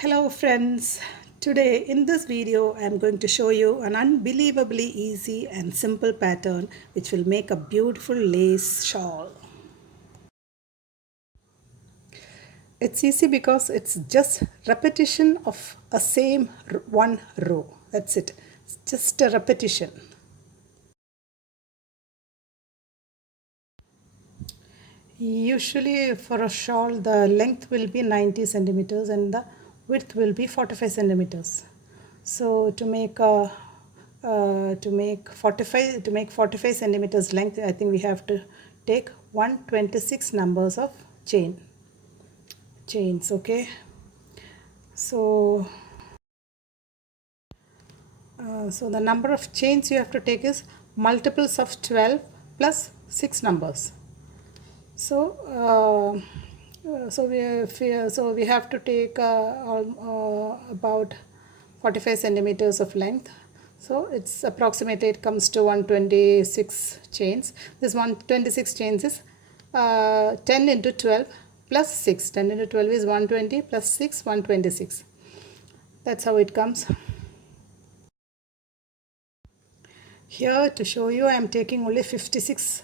Hello friends, today in this video I am going to show you an unbelievably easy and simple pattern which will make a beautiful lace shawl. It's easy because it's just repetition of a same one row. That's it. It's just a repetition. Usually for a shawl the length will be 90 centimeters and the width will be 45 centimeters. So to make 45 centimeters length, I think we have to take 126 numbers of chains. Okay, so so the number of chains you have to take is multiples of 12 plus 6 numbers. So, so we have to take about 45 centimeters of length. So it's approximately it comes to 126 chains. This 126 chains is 10 into 12 plus 6. 10 into 12 is 120 plus 6, 126. That's how it comes. Here to show you I am taking only 56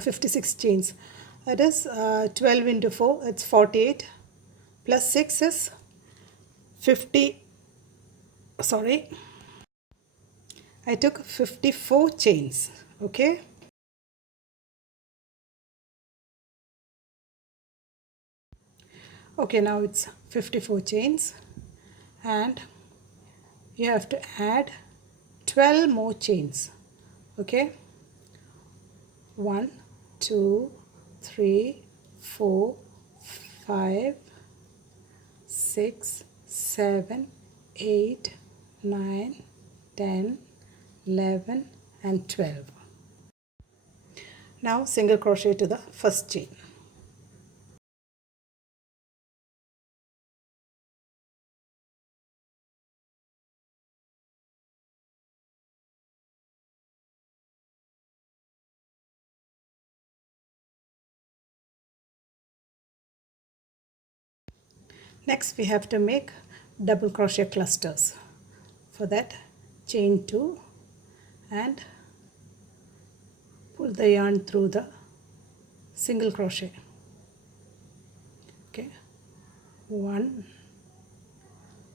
56 chains. That is 12 into 4, it's 48 plus 6 is 50. Sorry, I took 54 chains. Okay, now it's 54 chains and you have to add 12 more chains. Okay, 1 2 3 4 5 6 7 8 9 10 11 and 12. Now single crochet to the first chain. Next we have to make double crochet clusters. For that, chain 2 and pull the yarn through the single crochet. Okay, 1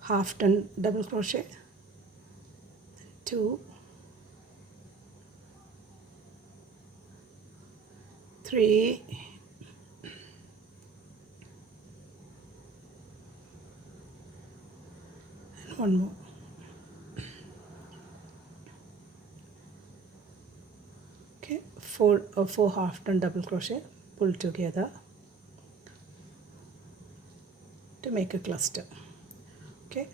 half done double crochet, 2 3 and one more. Okay, 4 half done double crochet, pull together to make a cluster. Okay,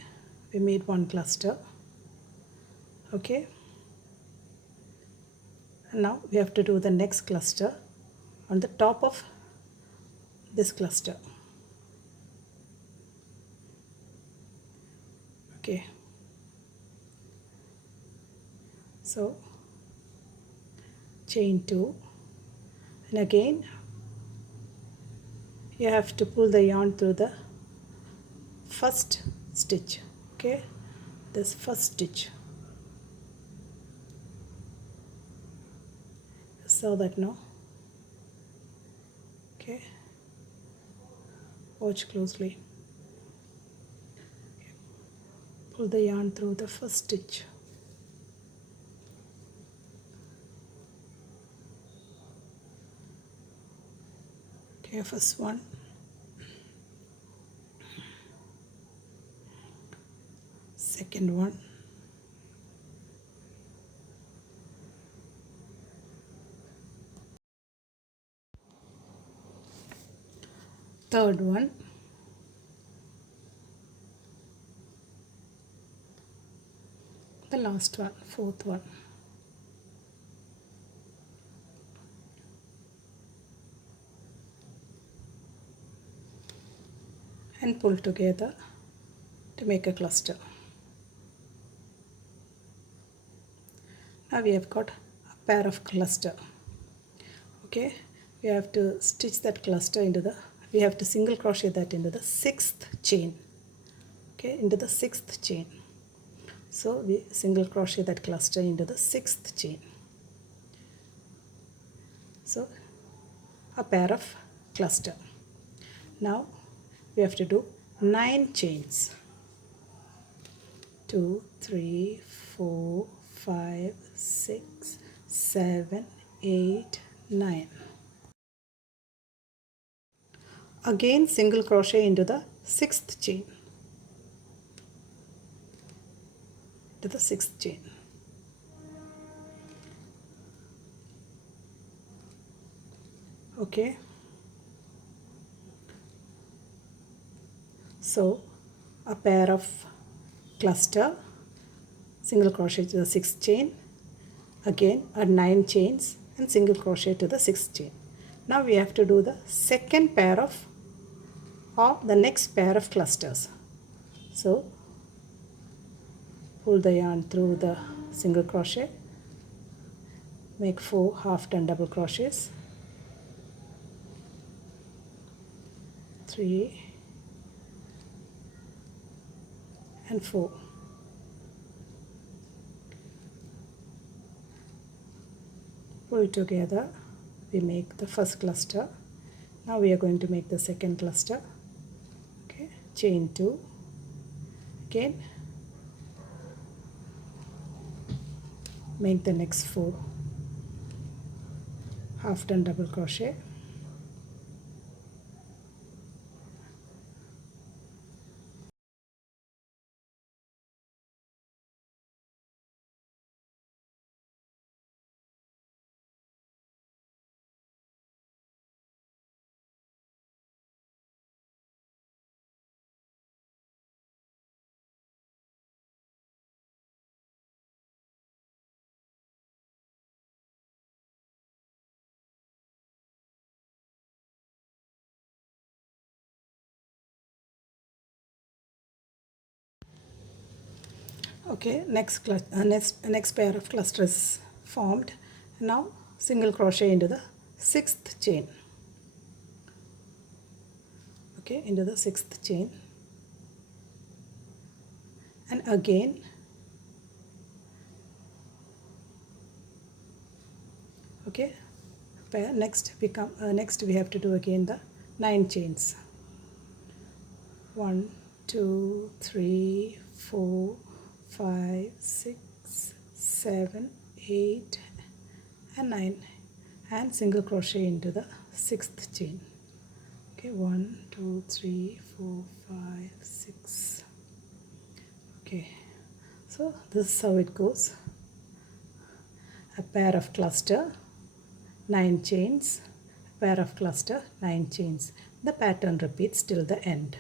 we made one cluster. Okay, and now we have to do the next cluster on the top of this cluster. Okay, so chain 2 and again you have to pull the yarn through the first stitch. Okay, this first stitch, so that no. Okay, watch closely. Okay. Pull the yarn through the first stitch. Okay, first one, second one, third one, the last one, fourth one. And pull together to make a cluster. Now we have got a pair of cluster. Okay, we have to stitch that cluster into the, we have to single crochet that into the 6th chain. okay, into the 6th chain. So we single crochet that cluster into the 6th chain. So a pair of cluster. Now we have to do 9 chains. 2, 3, 4, 5, 6, 7, 8, 9. Again single crochet into the 6th chain. To the 6th chain. Okay. So a pair of cluster, single crochet to the 6th chain, again a 9 chains and single crochet to the 6th chain. Now we have to do the second pair of or the next pair of clusters. So pull the yarn through the single crochet, make 4 half turn double crochets, 3 and 4. Pull together, we make the first cluster. Now we are going to make the second cluster. Okay, chain 2, again make the next 4 half turn double crochet, okay, next pair of clusters formed. Now single crochet into the 6th chain, okay, into the 6th chain, and again okay, next we have to do again the 9 chains. 1, 2, 3, 4, 5, 6, 7, 8 and 9, and single crochet into the 6th chain. Okay, 1, 2, 3, 4, 5, 6. Okay, so this is how it goes. A pair of cluster, 9 chains, a pair of cluster, 9 chains. The pattern repeats till the end.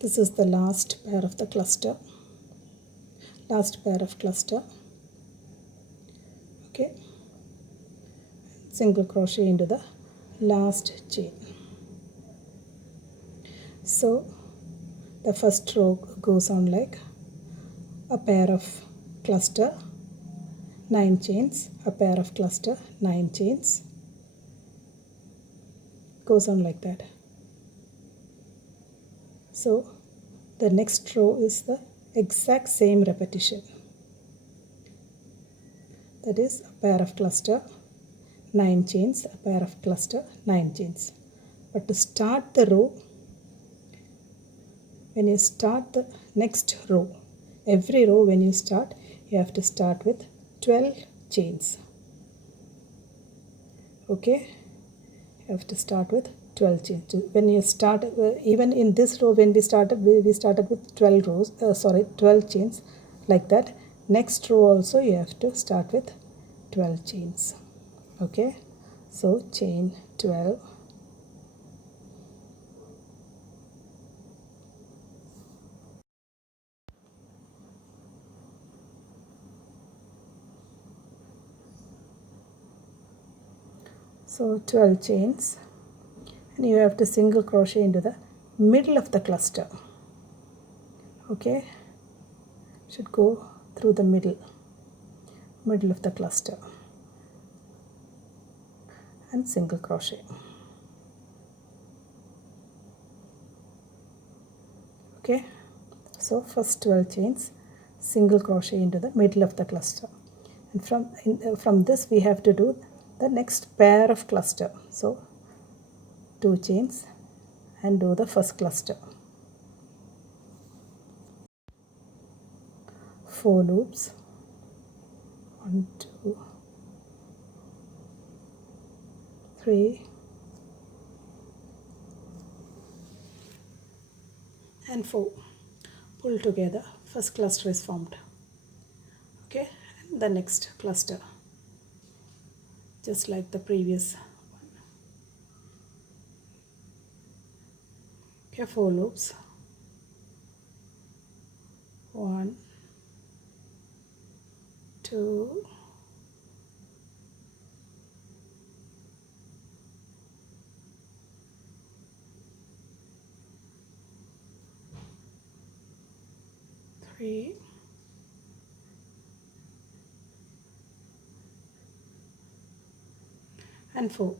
This is the last pair of the cluster. Last pair of cluster. Okay. Single crochet into the last chain. So the first row goes on like a pair of cluster, 9 chains, a pair of cluster, 9 chains. Goes on like that. So the next row is the exact same repetition. That is a pair of cluster, 9 chains, a pair of cluster, 9 chains. But to start the row, when you start the next row, every row when you start, you have to start with 12 chains. Okay, you have to start with 12 chains. When you start, even in this row, when we started with 12 rows, 12 chains, like that. Next row also you have to start with 12 chains. Okay, so chain 12. So 12 chains, and you have to single crochet into the middle of the cluster. Okay, should go through the middle of the cluster and single crochet. Okay, so first 12 chains, single crochet into the middle of the cluster, and from this we have to do the next pair of cluster. So 2 chains and do the first cluster. 4 loops, 1 2 3 and 4. Pull together, first cluster is formed. Okay, and the next cluster, just like the previous one. Okay, 4 loops, 1 2 3 and 4.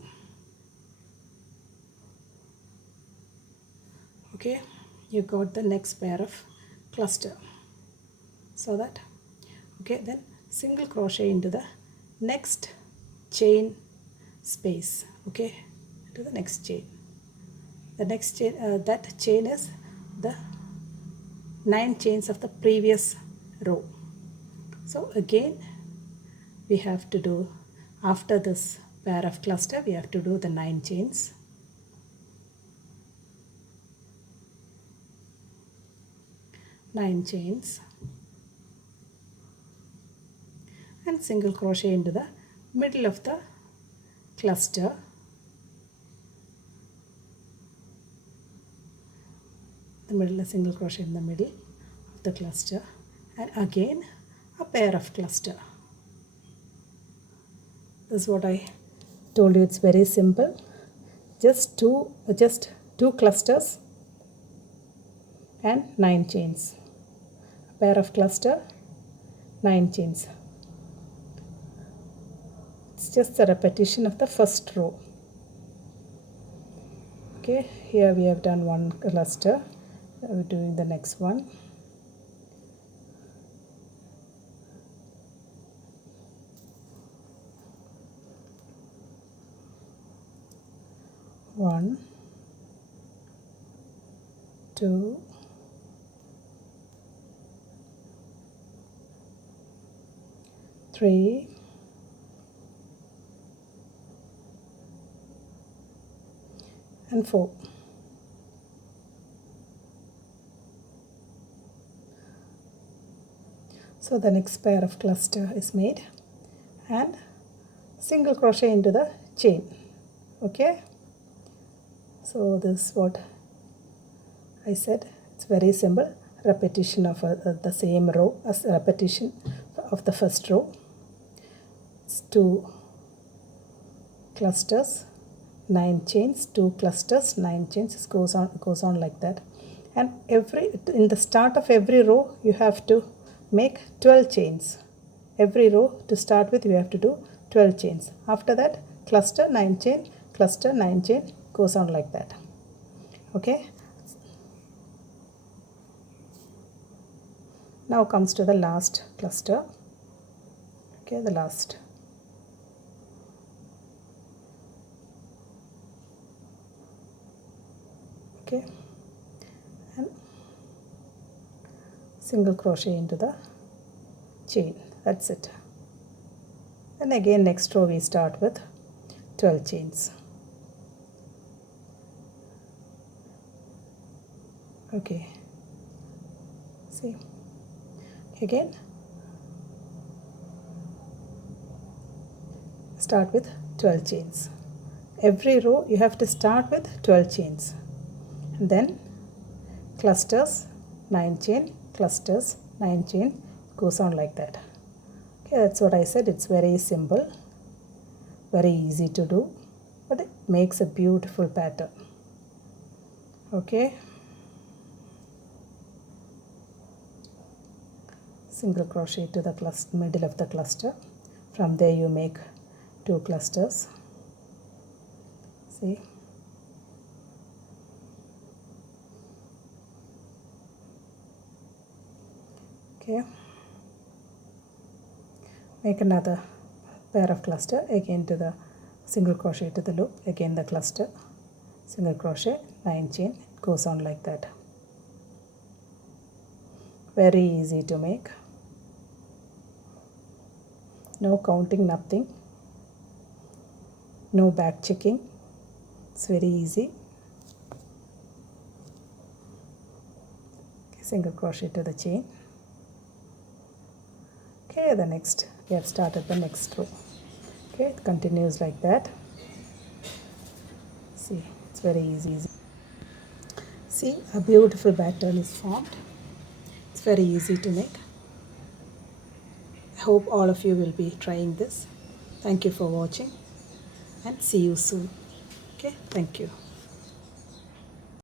Okay, you got the next pair of cluster. So that, okay, then single crochet into the next chain space. Okay, to the next chain. The next chain, that chain is the 9 chains of the previous row. So again we have to do, after this pair of cluster, we have to do the 9 chains. And single crochet into the middle of the cluster. The middle, a single crochet in the middle of the cluster, and again a pair of cluster. This is what I told you. It's very simple. Just two clusters and 9 chains. A pair of cluster, 9 chains. It's just a repetition of the first row. Okay, here we have done one cluster. We're doing the next one. One, 2, 3, and 4. So the next pair of cluster is made, and single crochet into the chain. Okay, so this is what I said. It's very simple. Repetition of the same row, as repetition of the first row. It's 2 clusters, 9 chains, 2 clusters, 9 chains. It goes on like that. And in the start of every row you have to make 12 chains. Every row to start with you have to do 12 chains. After that, cluster 9 chain, cluster 9 chain, goes on like that. Okay, now comes to the last cluster. Okay, the last. Okay, and single crochet into the chain. That's it. Then again next row we start with 12 chains. Okay, see, again start with 12 chains. Every row you have to start with 12 chains, and then clusters 9 chain, clusters 9 chain, goes on like that. Okay, that's what I said. It's very simple, very easy to do, but it makes a beautiful pattern. Okay, single crochet to the middle of the cluster. From there you make 2 clusters. See, okay, make another pair of cluster, again to the single crochet to the loop, again the cluster, single crochet, 9 chain, it goes on like that. Very easy to make, no counting, nothing, no back checking. It's very easy. Okay, single crochet to the chain. Okay, the next, we have started the next row. Okay, it continues like that. See, it's very easy. See, a beautiful pattern is formed. It's very easy to make. I hope all of you will be trying this. Thank you for watching and see you soon. Okay, thank you.